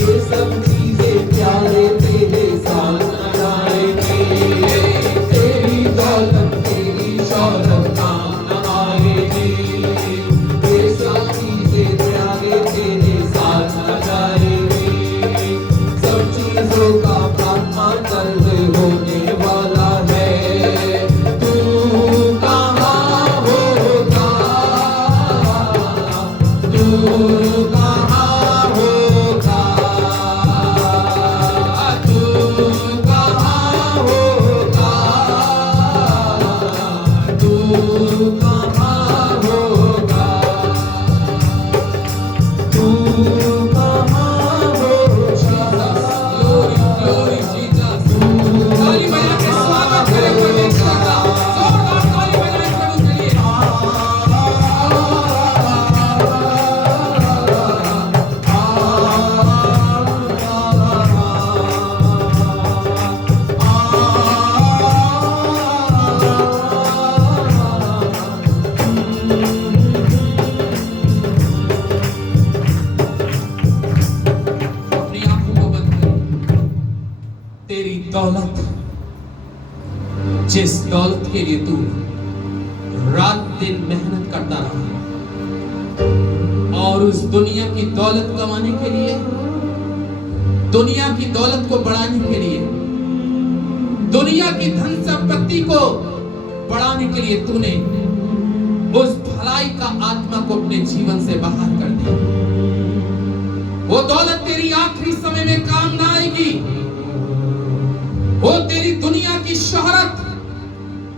ये सब चीजें प्यारे तेरे साथ आएगी। तेरी दौलत तेरी शौहरत काम आएगी, ये सब चीजें प्यारे तेरे साथ आएगी। सब चीजों का खात्मा जल्द होने वाला है। तू कहां होगा, तू कहां होगा, तू कहां होगा, तू कहां होगा, तू कहां होगा। Glory Jesus, ताली बजा के स्वागत करें परमेश्वर का। जोरदार ताली बजाएं प्रभु के लिए। दौलत, जिस दौलत के लिए तू रात दिन मेहनत करता रहा, और उस दुनिया की दौलत कमाने के लिए, दुनिया की दौलत को बढ़ाने के लिए, दुनिया की धन संपत्ति को बढ़ाने के लिए तूने उस भलाई का आत्मा को अपने जीवन से बाहर कर दिया। वो दौलत तेरी आखिरी समय में काम ना आएगी। वो तेरी दुनिया की शोहरत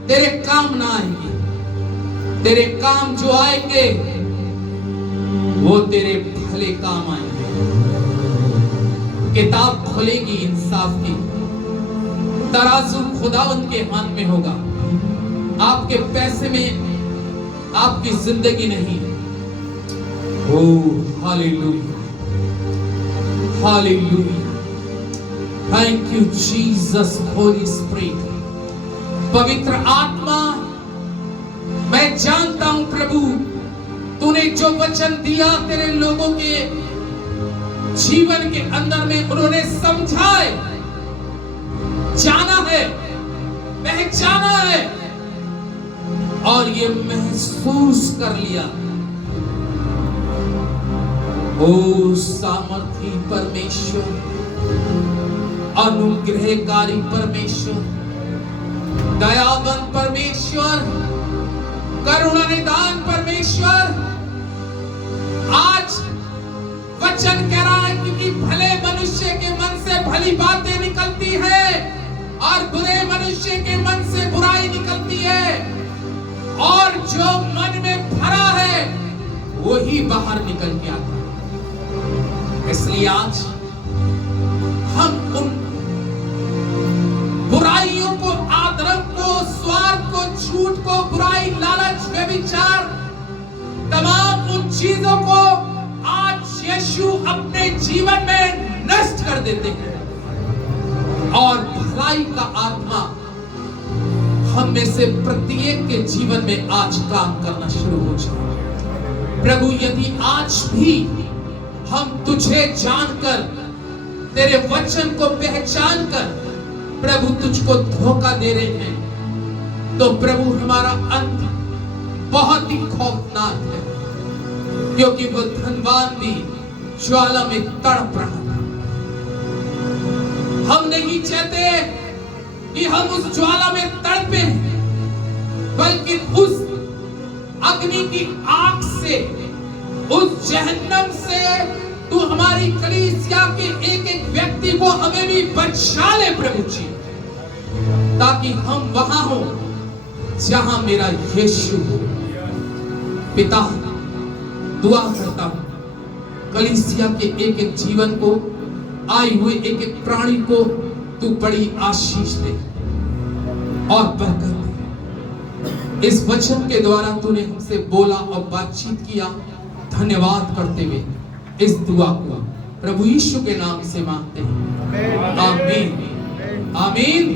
तेरे काम ना आएगी। तेरे काम जो आएंगे वो तेरे भले काम आएंगे। किताब खुलेगी इंसाफ की, तराजू खुदावंद के हाथ में होगा। आपके पैसे में आपकी जिंदगी नहीं। Oh hallelujah, hallelujah, thank you Jesus, holy spirit, पवित्र आत्मा। मैं जानता हूं प्रभु, तूने जो वचन दिया तेरे लोगों के जीवन के अंदर में उन्होंने समझा है, जाना है, पहचाना है और ये महसूस कर लिया। ओ सामर्थी परमेश्वर, अनुग्रहकारी परमेश्वर, दयावान परमेश्वर, करुणा निदान परमेश्वर, आज वचन कह रहा है क्योंकि भले मनुष्य के मन से भली बातें निकलती है और बुरे मनुष्य के मन से बुराई निकलती है, और जो मन में भरा है वही बाहर निकल के आता है। इसलिए आज हम उन बुराइयों को, आधर्म को, स्वार्थ को, झूठ को, बुराई, लालच, व्यभिचार, तमाम उन चीजों को आज यीशु अपने जीवन में नष्ट कर देते हैं और भलाई का आत्मा हम में से प्रत्येक के जीवन में आज काम करना शुरू हो जाए। प्रभु, यदि आज भी हम तुझे जानकर, तेरे वचन को पहचान कर प्रभु तुझको धोखा दे रहे हैं, तो प्रभु हमारा अंत बहुत ही खौफनाक है, क्योंकि वो धनवान भी ज्वाला में तड़प रहा था। हम नहीं चाहते कि हम उस ज्वाला में तड़पे, बल्कि उस अग्नि की आग से, उस जहन्नम से तू हमारी कलीसिया के एक एक व्यक्ति को, हमें भी बचा ले प्रभु जी, ताकि हम वहां हो जहां मेरा यीशु हो। पिता, दुआ करता हूं कलीसिया के एक एक जीवन को, आए हुए एक एक प्राणी को तू बड़ी आशीष दे और बरकत दे। इस वचन के द्वारा तूने हमसे बोला और बातचीत किया, धन्यवाद करते हुए इस दुआ को प्रभु यीशु के नाम से मांगते हैं, आमीन, आमीन।